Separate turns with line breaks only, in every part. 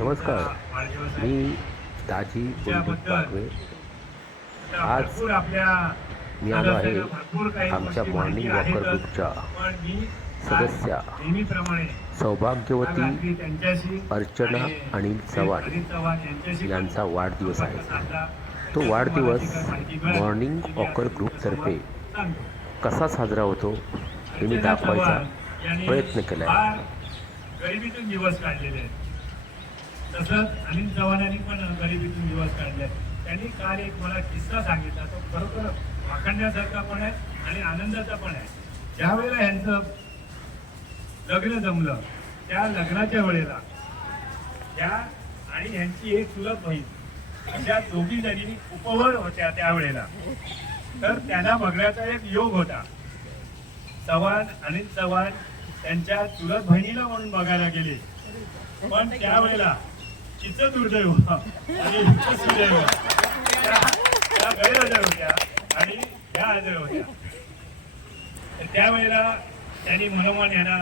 नमस्कार. मी दाजी बुलबुल पाकवे आज मी आलो आहे आमच्या मॉर्निंग वॉकर ग्रुपच्या
पण
सदस्या सौभाग्यवती अर्चना
आणि
चव्हाण यांचा वाढदिवस आहे. तो वाढदिवस मॉर्निंग वॉकर ग्रुपतर्फे कसा साजरा होतो हे मी दाखवायचा प्रयत्न केला आहे
गरिबीतून दिवस काढलेले आहेत. तसंच अनिल चव्हाणांनी पण गरिबीतून दिवस काढले त्यांनी काल एक मला किस्सा सांगितला तो खरोखर वाखणण्यासारखा पण आहे आणि आनंदाचा पण आहे. ज्या वेळेला यांचं लग्न जमलं त्या लग्नाच्या वेळेला त्या आणि यांची एक चुलत बहीण अशा दोघी जणी उपवर होत्या त्यावेळेला. तर त्यांना बघण्याचा एक योग होता. चव्हाण अनिल चव्हाण त्यांच्या चुलत बहिणीला म्हणून बघायला गेले. पण त्यावेळेला तिचं दुर्दैव आणि हिचं सुदैव त्या गैरहजर होत्या आणि ह्या हजर होत्या तर त्यावेळेला त्यांनी मनोमन यांना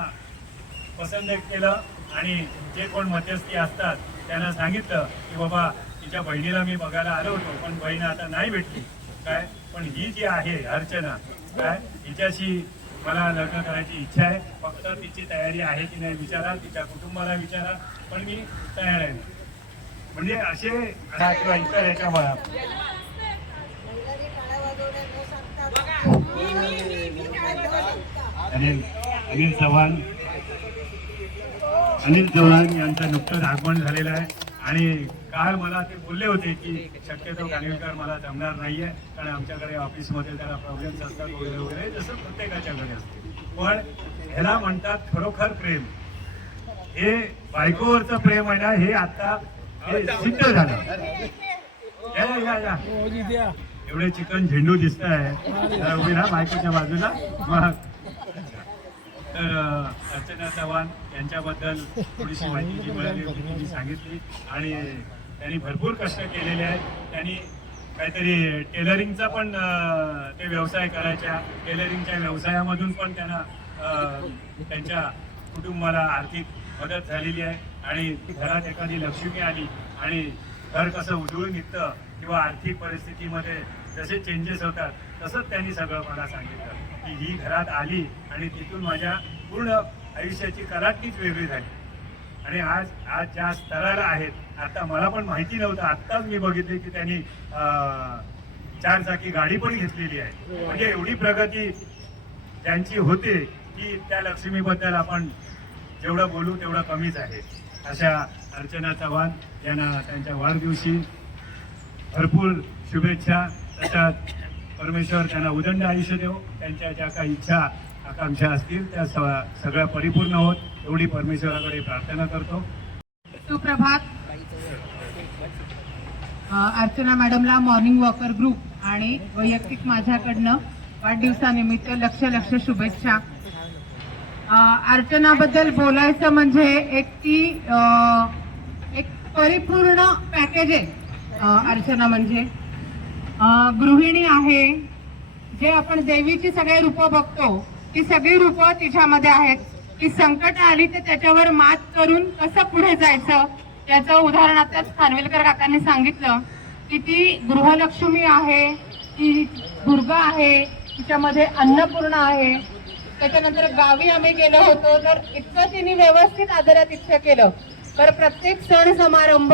पसंत केलं आणि जे कोण मध्यस्थी असतात त्यांना सांगितलं की बाबा तिच्या बहिणीला मी बघायला आलो होतो पण बहीण आता नाही भेटली काय पण ही जी आहे अर्चना काय हिच्याशी मला लग्न करायची इच्छा आहे फक्त तिची तयारी आहे की नाही विचारा तिच्या कुटुंबाला विचारा पण मी तयार आहे म्हणजे असे किंवा इतर याच्या मला अनिल अनिल चव्हाण. अनिल चव्हाण यांचं नुकतंच आगमन झालेलं आहे. आणि काल मला ते बोलले होते की शक्यतो कानेलकर मला जमणार नाहीये कारण आमच्याकडे ऑफिसमध्ये त्याला प्रॉब्लेम्स असतात वगैरे वगैरे जसं प्रत्येकाच्याकडे असते. पण ह्याला म्हणतात खरोखर प्रेम. हे बायकोवरचं प्रेम आहे ना हे आता सिद्ध एवढे चिकन झेंडू दिसत आहे उभी ना बायकोच्या बाजूला. मग. तर अर्चना चव्हाण यांच्याबद्दल थोडीशी माहिती जी मिळाली होती ती मी सांगितली. आणि त्यांनी भरपूर कष्ट केलेले आहेत. त्यांनी काहीतरी टेलरिंगचा पण ते व्यवसाय करायच्या. टेलरिंगच्या व्यवसायामधून पण त्यांना त्यांच्या कुटुंबाला आर्थिक मदत झालेली आहे. आणि घरात एखादी लक्ष्मी आली आणि घर कसं उजळून निघतं किंवा आर्थिक परिस्थितीमध्ये जसे चेंजेस होतात तसंच त्यांनी सगळं मला सांगितलं की ही घरात आली आणि तिथून माझ्या पूर्ण आयुष्याची कलाटणीच वेगळी झाली. आणि आज आज ज्या स्तराला आहेत आता मला पण माहिती नव्हतं आत्ताच मी बघितले की त्यांनी अं, चार चाकी गाडी पण घेतलेली आहे. म्हणजे एवढी प्रगती त्यांची होते की त्या लक्ष्मीबद्दल आपण जेवढं बोलू तेवढं कमीच आहे. अशा अर्चना चव्हाण यांना त्यांच्या वाढदिवशी भरपूर शुभेच्छा तसंच परमेश्वर त्यांना उदंड आयुष्य देव. त्यांच्या ज्या काही इच्छा आकांक्षा असतील त्या सगळ्या परिपूर्ण होत. एवढी परमेश्वराकडे प्रार्थना करतो.
सुप्रभात. अर्चना मॅडमला मॉर्निंग वॉकर ग्रुप आणि वैयक्तिक माझ्याकडनं वाढदिवसानिमित्त लक्ष लक्ष शुभेच्छा. अर्चनाबद्दल बोलायचं म्हणजे एक ती परिपूर्ण पॅकेज आहे अर्चना म्हणजे. गृहिणी आहे जे आपण देवीची सगळे रूपं बघतो ती सगळी रूपं तिच्यामध्ये आहेत. की संकट आली तर त्याच्यावर मात करून कसं पुढे जायचं? याचं उदाहरण आताच खानवेलकर काकांनी सांगितलं की ती गृहलक्ष्मी आहे ती दुर्गा आहे तिच्यामध्ये अन्नपूर्ण आहे. त्याच्यानंतर गावी आम्ही गेलो होतो तर इतकं तिने व्यवस्थित आदरातिथ्य केलं. तर प्रत्येक सण समारंभ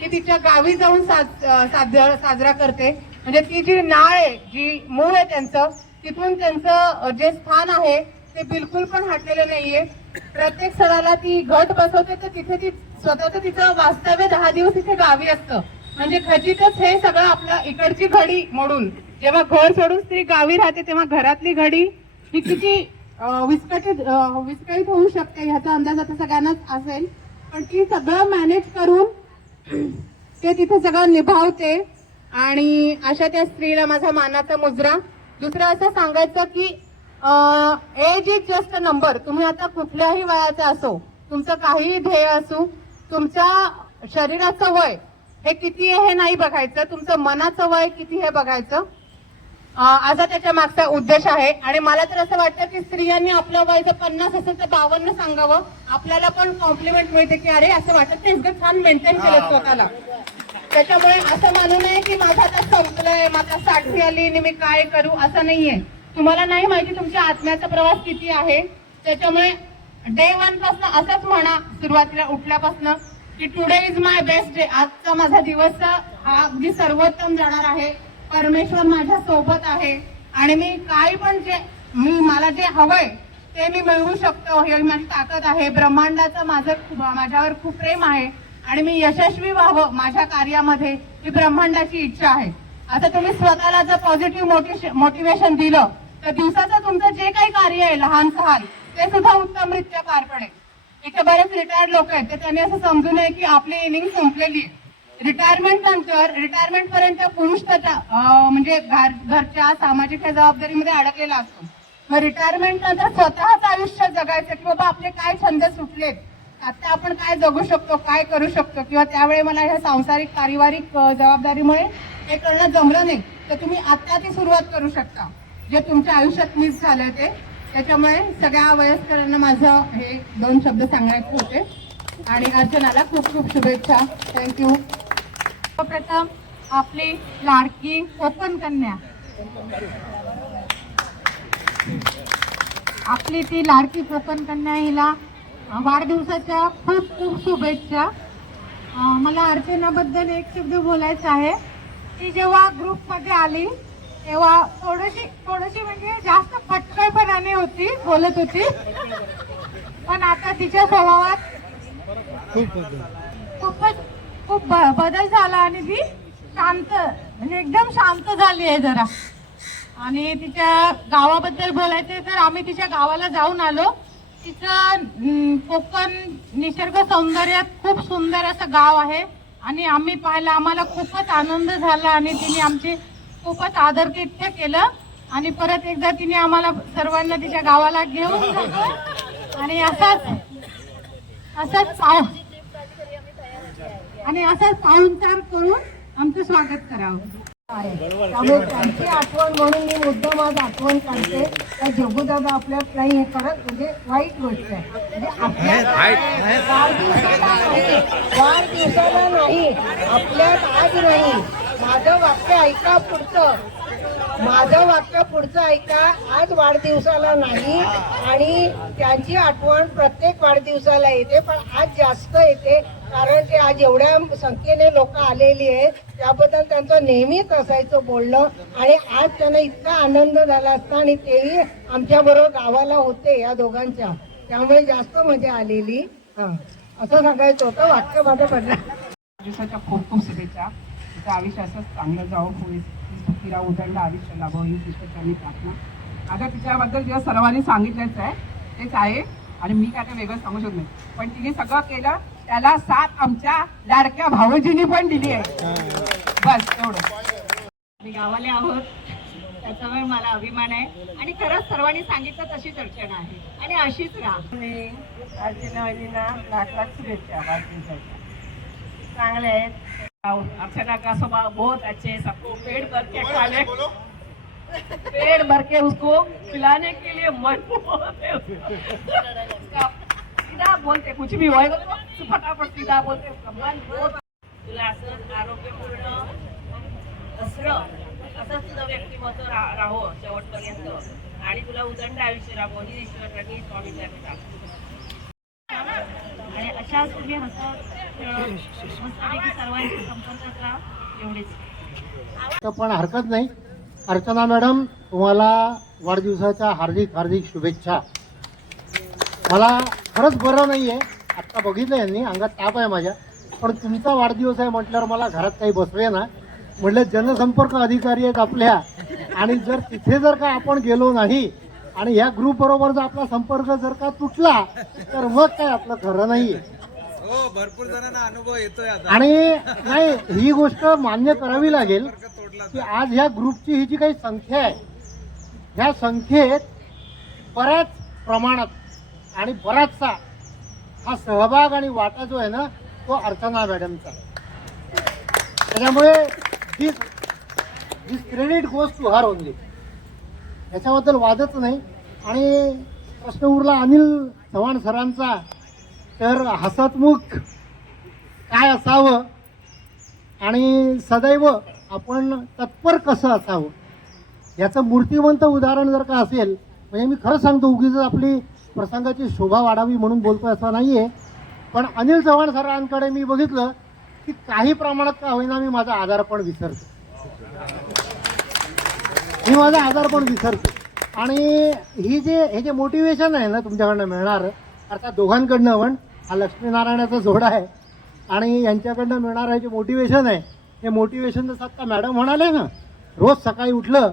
ती तिच्या गावी जाऊन साज- अं, साजरा करते. म्हणजे ती जी नाळ आहे जी मूळ आहे त्यांचं तिथून त्यांचं जे स्थान आहे ते बिलकुल पण हटलेलं नाहीये. प्रत्येक सणाला ती घट बसवते तर तिथे ती स्वतःच तिचं वास्तव्य दहा दिवस तिथे गावी असतं. म्हणजे खचितच हे सगळं आपलं इकडची घडी मोडून. जेव्हा घर सोडून स्त्री गावी राहते तेव्हा घरातली घडी ही किती अं, विस्कटीत विस्कळीत होऊ शकते ह्याचा अंदाज आता सगळ्यांनाच असेल. पण ती सगळं मॅनेज करून ते तिथे सगळं निभावते आणि अशा त्या स्त्रीला माझा मानाचा मुजरा. दुसरं असं सांगायचं की age is just a number तुम्ही आता कुठल्याही वयाचा असो तुमचं काहीही ध्येय असो तुमच्या शरीराचं वय हे किती आहे हे नाही बघायचं. तुमचं मनाचं वय किती हे बघायचं. असा त्याच्या मागचा उद्देश आहे. आणि मला तर असं वाटतं की स्त्रियांनी आपलं वय जर पन्नास असेल तर बावन्न सांगावं. आपल्याला पण कॉम्प्लिमेंट मिळते की अरे असं वाटत नाही इतकं छान मेंटेन केलं स्वतःला. त्याच्यामुळे असं मानू नये की माझा आता संपलंय माझा साठी आली आणि मी काय करू असं नाहीये. तुम्हाला नाही माहिती तुमच्या आत्म्याचा प्रवास किती आहे. त्याच्यामुळे डे वनपासून असंच म्हणा सुरुवातीला उठल्यापासून की today is my best day आजचा माझा दिवस हा अगदी सर्वोत्तम जाणार आहे. परमेश्वर माझ्या सोबत आहे आणि मी काय पण जे मी मला जे हवंय ते मी मिळवू शकतो. हे माझी ताकद आहे. ब्रह्मांडाचं माझं खूप- माझ्यावर खूप प्रेम आहे आणि मी यशस्वी व्हावं माझ्या कार्यामध्ये ही ब्रह्मांडाची इच्छा आहे. आता तुम्ही स्वतःला जर पॉझिटिव्ह मोटिवेशन दिलं तर दिवसाचं तुमचं जे काही कार्य आहे लहान सहान ते सुद्धा उत्तमरित्या पार पडेल. इथे बरेच रिटायर्ड लोक आहेत तर त्यांनी असं समजू नये की आपली इनिंग संपलेली आहे. रिटायरमेंट नंतर रिटायरमेंट पर्यंत पुरुष त्याच्या म्हणजे घर- घरच्या सामाजिक जबाबदारीमध्ये अडकलेला असतो. मग रिटायरमेंट नंतर स्वतःच आयुष्य जगायचं की बाबा आपले काय छंद सुटलेत आता आपण काय जगू शकतो काय करू शकतो? किंवा त्यावेळी मला ह्या सांसारिक पारिवारिक जबाबदारीमुळे हे करणं जमलं नाही तर तुम्ही आत्ता ती सुरुवात करू शकता. जे तुमच्या आयुष्यात मिस झालं ते. त्याच्यामुळे सगळ्या वयस्करांना माझं हे दोन शब्द सांगायचे होते. आणि अर्चनाला खूप खूप शुभेच्छा. थँक्यू
सर्वप्रथम आपली लाडकी कोकण कन्या. आपली ती लाडकी कोकण कन्या हिला वाढदिवसाच्या खूप खूप शुभेच्छा. मला अर्चनाबद्दल एक शब्द बोलायचा आहे. ती जेव्हा ग्रुपमध्ये आली तेव्हा थोडीशी थोडीशी म्हणजे जास्त फटकळपणाने होती बोलत होती. पण आता तिच्या स्वभावात खूपच खूप ब- बदल झाला आणि ती शांत म्हणजे एकदम शांत झाली आहे जरा. आणि तिच्या गावाबद्दल बोलायचे तर आम्ही तिच्या गावाला जाऊन आलो. तिचं कोकण निसर्ग सौंदर्यात खूप सुंदर असं गाव आहे. आणि आम्ही पाहिलं आम्हाला खूपच आनंद झाला आणि तिने आमची खूपच आदरातिथ्य केलं. आणि परत एकदा तिने आम्हाला सर्वांना तिच्या गावाला घेऊन आणि असाच असंच पाहू आणि असंच पाहुणचार करून आमचं स्वागत करावं.
त्यामुळे त्यांची आठवण म्हणून मी मुद्दाम आज आठवण काढते. त्या जगुदादा आपल्यात नाही हे करत म्हणजे वाईट गोष्ट आहे. म्हणजे आपल्या वाढदिवसाला नाही वाढदिवसाला नाही आपल्यात आज नाही. माझं वाक्य ऐका पुढचं. माझं वाक्य पुढचं ऐका. आज वाढदिवसाला नाही आणि त्यांची आठवण प्रत्येक वाढदिवसाला येते पण आज जास्त येते. कारण ते आज एवढ्या संख्येने लोक आलेली आहेत. त्याबद्दल त्यांचं नेहमीच असायचं बोलणं. आणि आज त्यांना इतका आनंद झाला असता आणि तेही आमच्या बरोबर गावाला होते या दोघांच्या. त्यामुळे जास्त मजा आलेली. असं सांगायचं होतं. वाक्य माझं बदला.
दिवसाच्या खूप खूप शुभेच्छा. आयुष्य असंच चांगलं जावं होईल. तिला उदंडा आयुष्य लाभो ही प्रार्थना. आता तिच्याबद्दल जेव्हा सर्वांनी सांगितलंच आहे. तेच आहे. आणि मी काय ते वेगळं सांगू शकत नाही. पण तिने सगळं केलं. त्याला साथ आमच्या लाडक्या भाऊजींनी पण दिली आहे. बस एवढं.
मी गावाले आहोत. त्याच्यामुळे मला अभिमान आहे. आणि खरंच सर्वांनी सांगितलं तशीच अडचण आहे. आणि अशीच राहा.
अर्चना लाख लाख शुभेच्छा वाढदिवसाच्या. चांगले आहेत. अर्चना का स्वभाव बहुत अच्छे सबको. पेट भर के खाने. पेट भर के उसको खिलाने के लिए मन सीधा बोलते कुछ भी होएगा तो फटाफट सीधा बोलते उसका मन बहुत
तुला असं आरोग्यपूर्ण असणं असंच तुझं व्यक्तिमत्व रा- राहो शेवटपर्यंत. आणि तुला उदंड आयुष्य राहो ही ईश्वरांनी स्वामी अशा तुम्ही हसत सर्वांशी संपर्कात राहा एवढेच.
तर पण हरकत नाही. अर्चना मॅडम तुम्हाला वाढदिवसाच्या हार्दिक हार्दिक शुभेच्छा. मला खरंच बरं नाही आहे आत्ता बघितलं यांनी अंगात ताप आहे माझ्या. पण तुमचा वाढदिवस आहे म्हटल्यावर मला घरात काही बसवे ना. म्हटलं जनसंपर्क अधिकारी आहेत आपल्या. आणि जर तिथे जर का आपण गेलो नाही आणि ह्या ग्रुप बरोबर जर आपला संपर्क जर का तुटला तर मग काय आपलं खरं नाहीये.
हो भरपूर जणांना अनुभव येतोय आता.
आणि नाही ही गोष्ट मान्य करावी लागेल
तोडला
की आज ह्या ग्रुपची ही जी काही संख्या आहे ह्या संख्येत बऱ्याच प्रमाणात आणि बराचसा हा सहभाग आणि वाटा जो आहे ना तो अर्चना मॅडमचा. त्याच्यामुळे ही
this credit goes to her only याच्याबद्दल वादच नाही. आणि प्रश्न उरला अनिल चव्हाण सरांचा. तर हसतमुख काय असावं? आणि सदैव आपण तत्पर कसं असावं? याचं मूर्तिवंत उदाहरण जर का असेल म्हणजे मी खरं सांगतो उगीच आपली प्रसंगाची शोभा वाढावी म्हणून बोलतोय असं नाही आहे पण अनिल चव्हाण सरांकडे मी बघितलं की काही प्रमाणात का होईना मी माझा आधार पण विसरतो. मी माझा आधार पण विसरतो. आणि ही जे हे जे मोटिवेशन आहे ना तुमच्याकडनं मिळणार अर्थात दोघांकडनं पण हा लक्ष्मीनारायणाचा जोडा आहे. आणि यांच्याकडनं मिळणारं हे जे मोटिवेशन आहे हे मोटिवेशन जसं आत्ता मॅडम म्हणाले ना रोज सकाळी उठलं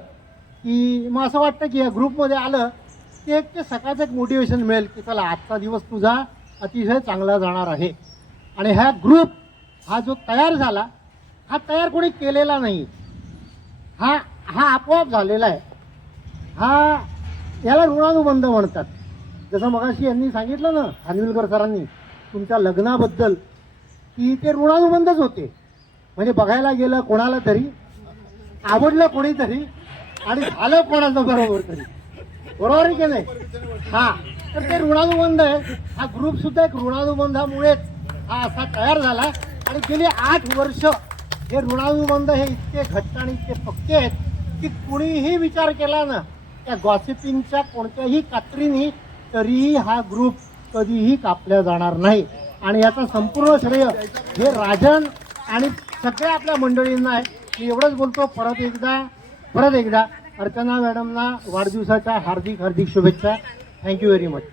की मग असं वाटतं की या ग्रुपमध्ये आलं की एक ते सकाळचं एक मोटिवेशन मिळेल की चला आजचा दिवस तुझा अतिशय चांगला जाणार आहे. आणि ह्या ग्रुप हा जो तयार झाला हा तयार कोणी केलेला नाही. हा हा आपोआप झालेला आहे. हा याला ऋणानुबंध म्हणतात. जसं मगाशी यांनी सांगितलं ना खानविलकर सरांनी तुमच्या लग्नाबद्दल की ते ऋणानुबंधच होते. म्हणजे बघायला गेलं कोणाला तरी आवडलं कोणीतरी आणि झालं कोणाचं बरोबर तरी. बरोबर आहे की नाही? हा तर ते ऋणानुबंध आहे. हा ग्रुप सुद्धा एक ऋणानुबंधामुळेच हा असा तयार झाला. आणि गेली आठ वर्ष हे ऋणानुबंध हे इतके घट्ट आणि इतके पक्के आहेत की कुणीही विचार केला ना त्या गॉसिपिंगच्या कोणत्याही कात्रीनी तरीही हा ग्रुप कधीही कापल्या जाणार नाही. आणि याचा संपूर्ण श्रेय हे राजन आणि सगळ्या आपल्या मंडळींना आहे. मी एवढंच बोलतो परत एकदा परत एकदा अर्चना मॅडमना वाढदिवसाच्या हार्दिक हार्दिक शुभेच्छा. थँक्यू व्हेरी मच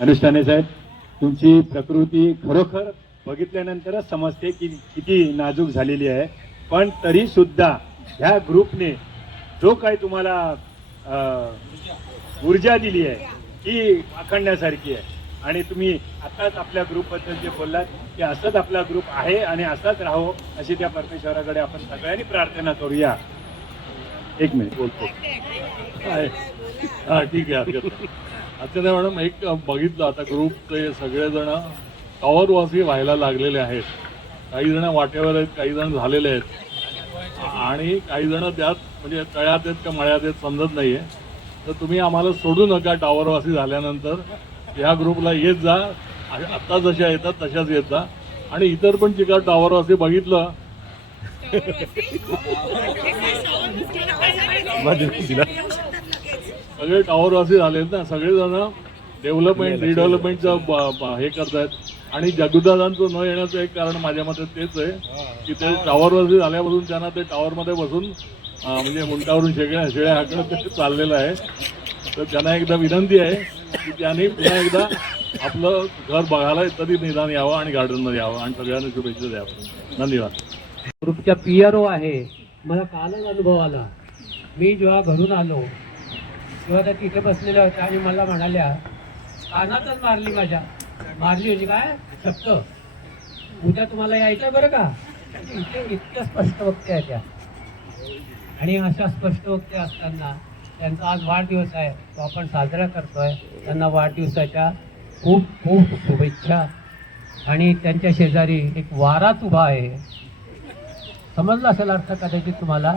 अनुष्ठाने साहेब तुमची प्रकृती खरोखर बघितल्यानंतरच समजते की किती नाजूक झालेली आहे. पण तरी सुद्धा ह्या ग्रुपने जो काही तुम्हाला ऊर्जा दिली आहे. ही आखडण्यासारखी आहे. आणि तुम्ही आताच आपल्या ग्रुपबद्दल जे बोललात की असंच आपला ग्रुप आहे आणि असाच राहो अशी त्या परमेश्वराकडे आपण सगळ्यांनी प्रार्थना करूया. एक मिनिट बोलतो
आहे हा ठीक आहे हरकत नाही. अर्चना मॅडम एक बघितलं आता ग्रुपचे सगळेजण टॉवरवासी व्हायला लागलेले आहेत. काही जण वाटेवर आहेत काही जण झालेले आहेत. आणि काही जण त्यात म्हणजे तळ्यात आहेत का मळ्यात आहेत समजत नाहीये. तर तुम्ही आम्हाला सोडू नका टॉवरवासी झाल्यानंतर. या ग्रुपला येत जा. आत्ता जशा येतात तशाच येत जा. आणि इतर पण जिका टॉवरवासी बघितलं. सगळे टॉवरवासी झालेत ना. सगळेजण डेव्हलपमेंट रिडेव्हलपमेंटचं हे करतायत. आणि जगुदादांचं न येण्याचं एक कारण माझ्या मते तेच आहे. की ते टॉवरवरती झाल्यापासून त्यांना ते टावरमध्ये बसून म्हणजे मुंटावरून शेगड्या शेळ्या हाकणं चाललेलं आहे. तर त्यांना एकदा विनंती आहे की त्यांनी पुन्हा एकदा आपलं घर बघायला तरी निदान यावं आणि गार्डनमध्ये यावं. आणि सगळ्यांना शुभेच्छा द्यावं. धन्यवाद.
ग्रुपच्या पी आर ओ आहे. मला कालच अनुभव आला. मी जेव्हा घरून आलो तेव्हा त्या तिथे बसलेल्या होत्या आणि मला म्हणाल्या कानातच मारली माझ्या. मारली होती काय? शब्द. उद्या तुम्हाला यायचं बरं का? इथे इतक्या स्पष्ट वक्ते त्या. आणि अशा स्पष्ट वक्ते असताना त्यांचा आज वाढदिवस आहे. तो आपण साजरा करतोय. त्यांना वाढदिवसाच्या खूप खूप शुभेच्छा. आणि त्यांच्या शेजारी एक वाराच उभा आहे. समजला असेल अर्थ कदाचित तुम्हाला?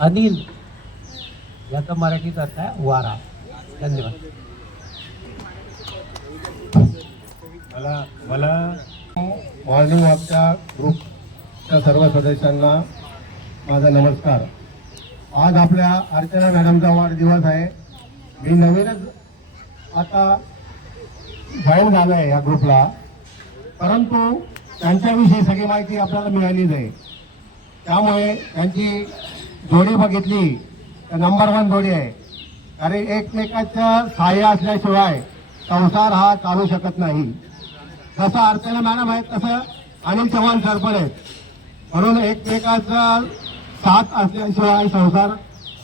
अनिल याचा मराठीत अर्थ आहे वारा. धन्यवाद.
मला मला मॉर्निंग वॉकच्या ग्रुपच्या सर्व सदस्यांना माझा नमस्कार. आज आपल्या अर्चना मॅडमचा वाढदिवस आहे. मी नवीनच आता जॉईन झालो आहे या ग्रुपला. परंतु त्यांच्याविषयी सगळी माहिती आपल्याला मिळालीच आहे त्यामुळे त्यांची जोडी बघितली तर नंबर वन जोडी आहे. कारण एकमेकाच्या सहाय्य असल्याशिवाय संसार हा चालू शकत नाही. जसं अर्चना मॅडम आहेत तसं अनिल चव्हाण सर पण आहेत. म्हणून एकमेकाचा साथ असल्याशिवाय संसार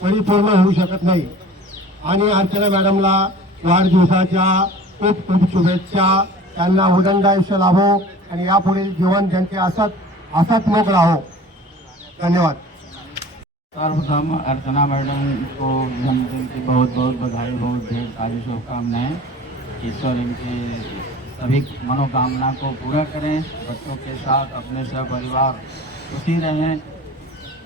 परिपूर्ण होऊ शकत नाही. आणि अर्चना मॅडमला खूप खूप शुभेच्छा. उदंड आयुष्य लाभो आणि जीवन त्यांचे असत असत धन्यवाद.
सर्वप्रथम अर्चना मैडम को जन्मदिन की बहुत बहुत बधाई, बहुत ढेर सारी शुभकामनाएँ. ईश्वर इनकी सभी मनोकामना को पूरा करें, बच्चों के साथ, अपने सब परिवार, खुशी रहें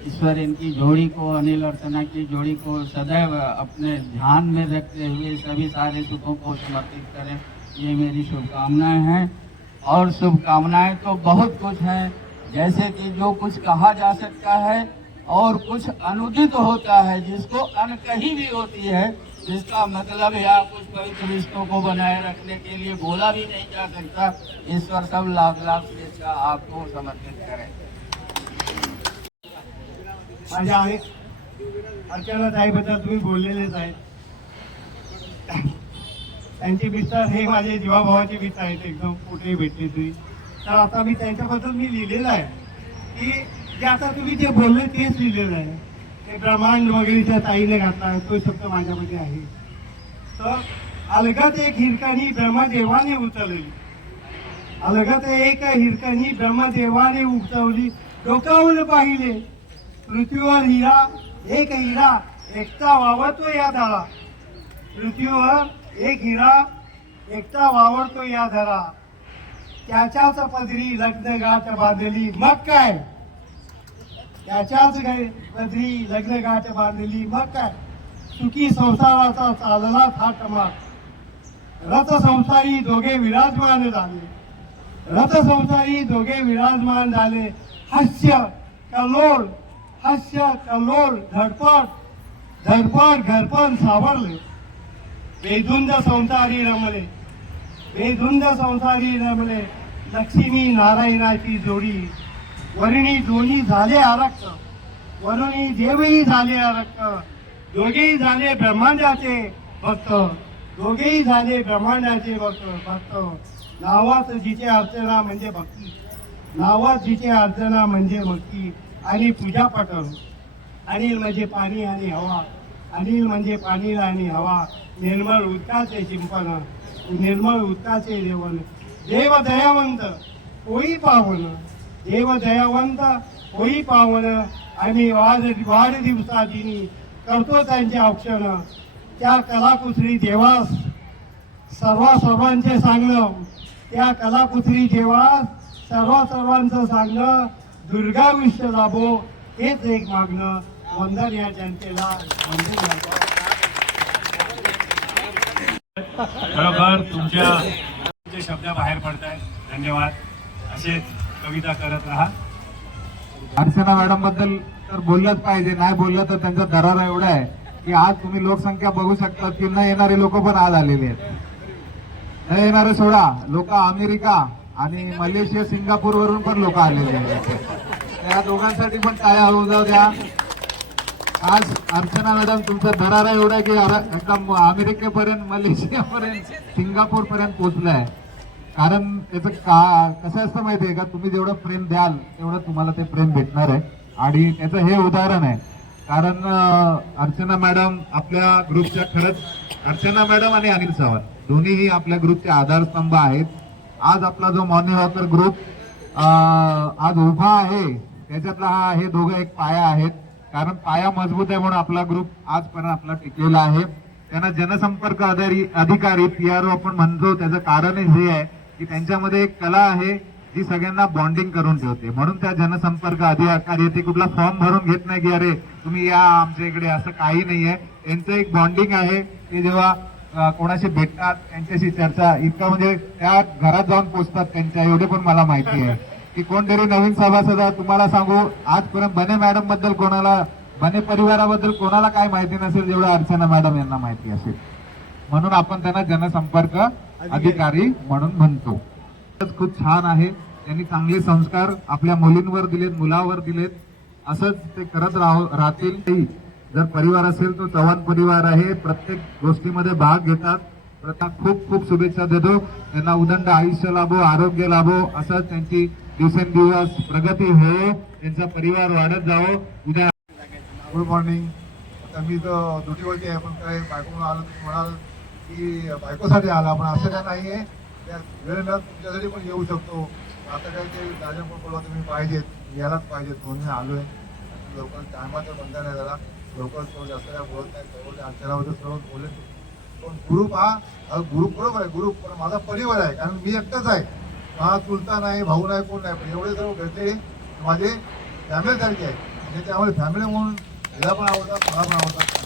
ईश्वर इनकी जोड़ी को, अनिल और अर्चना की जोड़ी को सदैव अपने ध्यान में रखते हुए सभी सारे सुखों को समर्पित करें। ये मेरी शुभकामनाएँ हैं। और शुभकामनाएँ तो बहुत कुछ हैं। जैसे कि जो कुछ कहा जा सकता है और कुछ अनुदित होता है, जिसको अनकही भी होती है, जिसका मतलब या कुछ पवित्र रिश्तों को बनाए रखने के लिए बोला भी नहीं जा सकता। ईश्वर सब लाख लाख आपको समर्पित करें।
माझ्या आहे. अर्चना ताईबद्दल तुम्ही बोललेलेच आहेत. त्यांचे मिस्टर हे माझे जीवाभावाचे मित्र आहेत एकदम कुठेही भेटले तुम्ही तर आता मी त्यांच्याबद्दल मी लिहिलेलं आहे की जे आता तुम्ही जे बोलले तेच लिहिलेलं आहे. ते ब्रह्मांड वगैरेच्या ताईने घातला तो शब्द माझ्यामध्ये आहे. तर अलगत एक हिरकणी ब्रह्मदेवाने उचलली. अलगत एक हिरकणी ब्रह्मदेवाने उचवली डोकावून पाहिले. पृथ्वीवर हिरा एक हिरा एकटा वावरतो या धरा. पृथ्वीवर एक हिरा एकटा वावरतो या धरा. त्याच्याच पदरी लग्न गाठ बांधली. मग काय? त्याच्याच पदरी लग्न गाठ बांधली. मग काय? सुखी संसाराचा चालला थाटमाट रथ संसारी दोघे विराजमान झाले. रथसंसारी दोघे विराजमान झाले. हास्य कलोड हास्य कल्लोळ धडपड धडपड घरपण सावरले. बेधुंद संसारी रमले. बेधुंद संसारी रमले. लक्ष्मी नारायणाची जोडी. वरुणी दोन्ही झाले आरक्त. वरुणी देवही झाले आरक्त. दोघेही झाले ब्रह्मांडाचे भक्त. दोघेही झाले ब्रह्मांडाचे भक्त भक्त. नावात जिचे अर्चना म्हणजे भक्ती. नावात जिचे अर्चना म्हणजे भक्ती. आणि पूजा पटल अनिल म्हणजे पाणी आणि हवा. अनिल म्हणजे पाणी आणि हवा. निर्मळ उत्ताचे चिंपन निर्मळ उत्ताचे देवन देव दयावंत होई पावन. देव दयावंत होई पावन. आम्ही वाढ वाढदिवसादिनी करतो त्यांचे औक्षण. त्या कलाकुसरी देवास सर्व सर्वांचे सांगणं. त्या कलाकुसरी देवास सर्व सर्वांचं सांगणं. दुर्गा विश्व लाभो हेच एक मागणं. वंदन या जनतेला वंदन या
खरोखर तुमच्या तुमचे शब्द बाहेर पडत आहेत धन्यवाद. असेच कविता करत राहा.
अर्चना मॅडमबद्दल तर बोललंच पाहिजे. नाही बोललं तर त्यांचा दरारा एवढा आहे की आज तुम्ही लोकसंख्या बघू शकता की न येणारे लोक पण आज आलेले आहेत. न येणारे सोडा. लोक अमेरिका आणि मलेशिया सिंगापूर वरून पण लोक आलेले आहेत त्या दोघांसाठी पण काय होऊ द्या. आज अर्चना मॅडम तुमचा दरारा एवढा की एकदम अमेरिकेपर्यंत मलेशियापर्यंत सिंगापूर पर्यंत पोहोचलाय कारण त्याचं का कसं असतं माहितीये का? तुम्ही जेवढं प्रेम द्याल तेवढं तुम्हाला ते प्रेम भेटणार आहे. आणि त्याचं हे उदाहरण आहे. कारण अर्चना मॅडम आपल्या ग्रुपच्या खरंच अर्चना मॅडम आणि अनिल सावंत. दोन्हीही आपल्या ग्रुपचे आधारस्तंभ आहेत. आज आपला जो मॉर्निंग ग्रुप आज उभा आहे त्याच्यातला हा हे दोघं एक पाया आहेत. कारण पाया मजबूत आहे म्हणून आपला ग्रुप आजपर्यंत आपला टिकलेला आहे. त्यांना जनसंपर्क अधिकारी अधिकारी ओ आपण म्हणतो त्याचं कारणच हे आहे की त्यांच्यामध्ये एक कला आहे जी सगळ्यांना बॉन्डिंग करून ठेवते. म्हणून त्या जनसंपर्क अधिकारी ते कुठला फॉर्म भरून घेत नाही की अरे तुम्ही या आमच्या इकडे असं काही नाही आहे त्यांचं एक बॉन्डिंग आहे ते जेव्हा कोणाशी भेटतात त्यांच्याशी चर्चा इतकं म्हणजे त्या घरात जाऊन पोचतात त्यांच्या एवढे पण मला माहिती आहे. की कोणतरी नवीन सभासद तुम्हाला सांगू आजपर्यंत बने मॅडमबद्दल कोणाला बने परिवाराबद्दल कोणाला काय माहिती नसेल जेवढं अर्चना मॅडम यांना माहिती असेल. म्हणून आपण त्यांना जनसंपर्क अधिकारी म्हणून म्हणतो. खूप छान आहे. त्यांनी चांगले संस्कार आपल्या मुलींवर दिलेत मुलावर दिलेत. असंच ते करत राह राहतील. जर परिवार असेल तो चव्हाण परिवार आहे प्रत्येक गोष्टीमध्ये भाग घेतात. प्रथम खूप खूप शुभेच्छा देतो. त्यांना उदंड आयुष्य लाभो आरोग्य लाभो असंच त्यांची दिवसेंदिवस प्रगती हो. त्यांचा परिवार वाढत जावो. उद्या
गुड मॉर्निंग. आता मी तर ड्युटीवरती आहे पण काय बायको आलो तुम्ही म्हणाल की बायकोसाठी आला पण असं काय नाही आहे. त्या वेळेला तुमच्यासाठी पण येऊ शकतो. आता काय ते राजा पण बोलवा तुम्ही पाहिजेत. यायलाच पाहिजेत. म्हणून आलो आहे लवकर टायमाचं बंधन आहे जरा. लोक जास्त काय बोलत नाही सर्व सर्व बोलत पण ग्रुप हा ग्रुप बरोबर आहे ग्रुप पण माझा परिवार आहे कारण मी एकटाच आहे. हा चुलता नाही भाऊ नाही कोण नाही पण एवढे सर्व घरचे माझे फॅमिलीसारखे आहे
त्याच्यामुळे फॅमिली म्हणून हिला पण आवडतात मला पण आवडतात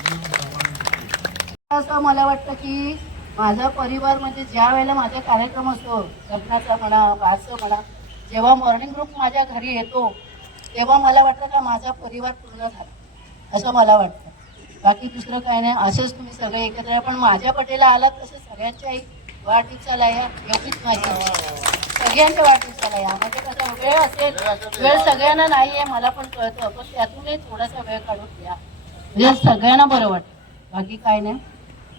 असं मला वाटतं की माझा परिवार म्हणजे ज्या वेळेला माझा कार्यक्रम असतो लग्नाचा म्हणा वारसं म्हणा जेव्हा मॉर्निंग ग्रुप माझ्या घरी येतो तेव्हा मला वाटतं का माझा परिवार पूर्ण झाला. असं मला वाटतं. बाकी दुसरं काही नाही असंच तुम्ही सगळे एकत्र. पण माझ्या पटेला आलात तसं सगळ्यांच्याही वाढदिवसाला या एवढीच माहिती. सगळ्यांच्या वाढदिवसाला या. म्हणजे कसं वेळ असेल वेळ सगळ्यांना नाही आहे मला पण कळतं. पण त्यातूनही थोडासा वेळ काढून या म्हणजे सगळ्यांना बरं वाटतं. बाकी काय नाही.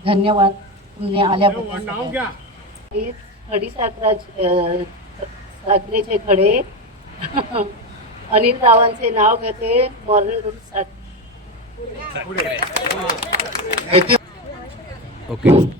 धन्यवाद. तुम्ही आल्याबद्दल खडी साखरा साखरेचे खडे. अनिल रावांचे नाव घेते. मॉर्निंग साखर
ओके
बार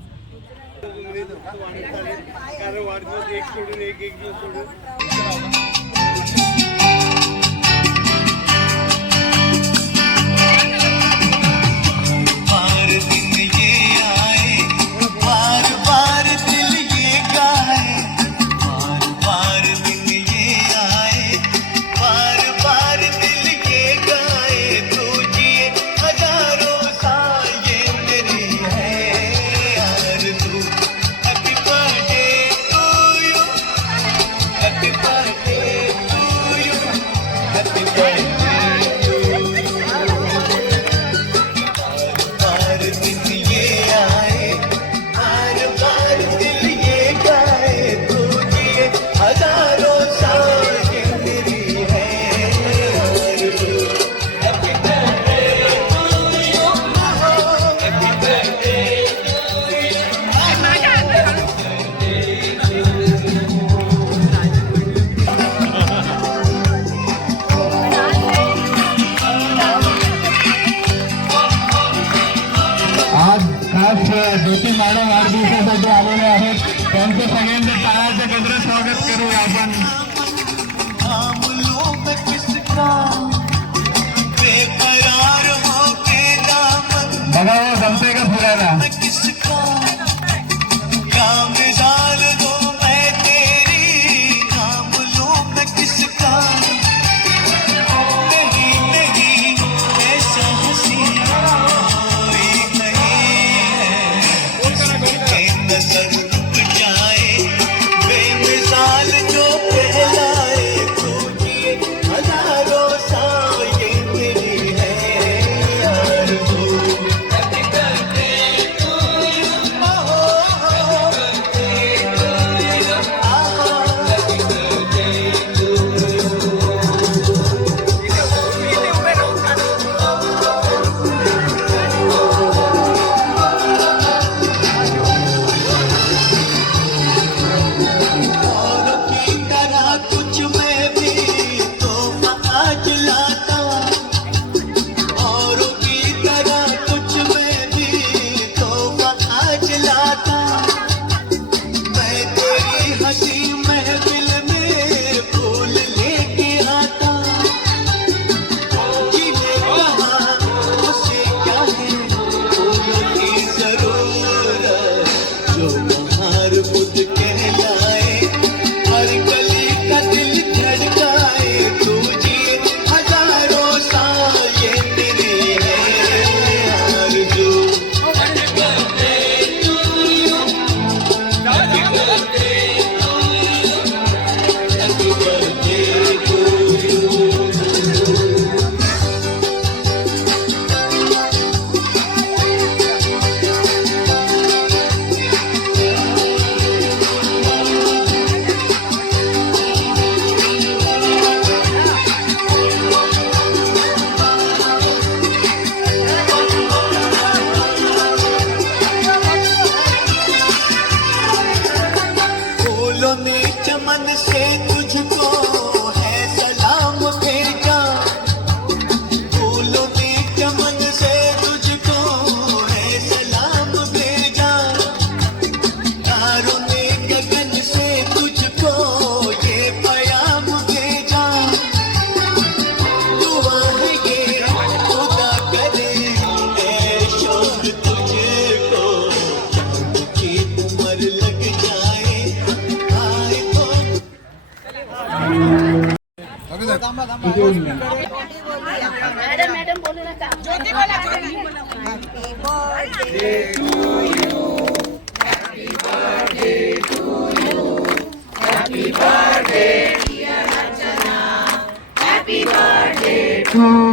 Bye.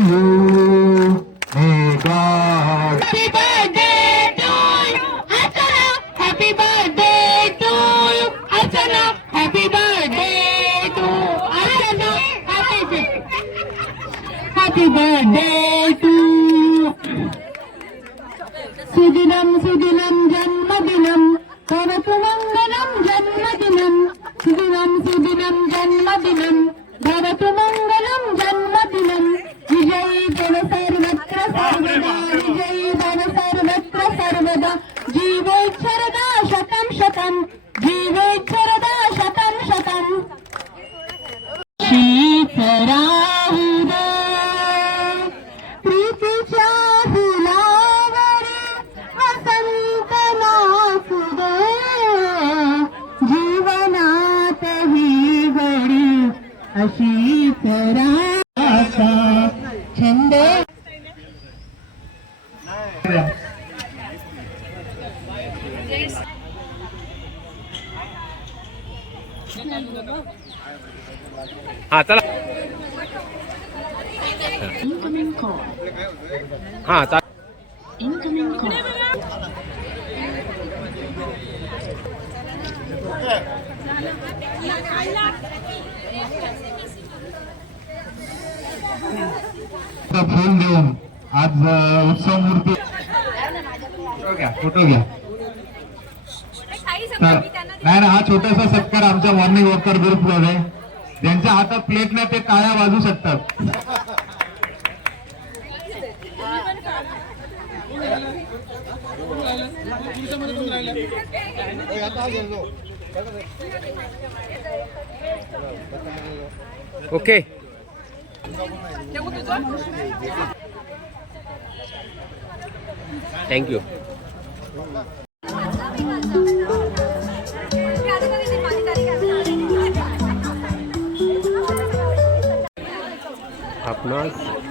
फोटो घ्या. नाही ना हा छोटासा सत्कार आमच्या मॉर्निंग वॉकर ग्रुपमध्ये ज्यांच्या हातात प्लेट ना ते काळ्या वाजू शकतात.
ओके. थँक्यू आपणास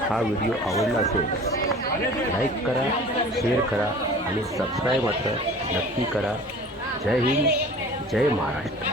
हा व्हिडिओ आवडला असेल लाईक करा शेअर करा आणि सबस्क्राईब मात्र नक्की करा. जय हिंद जय महाराष्ट्र.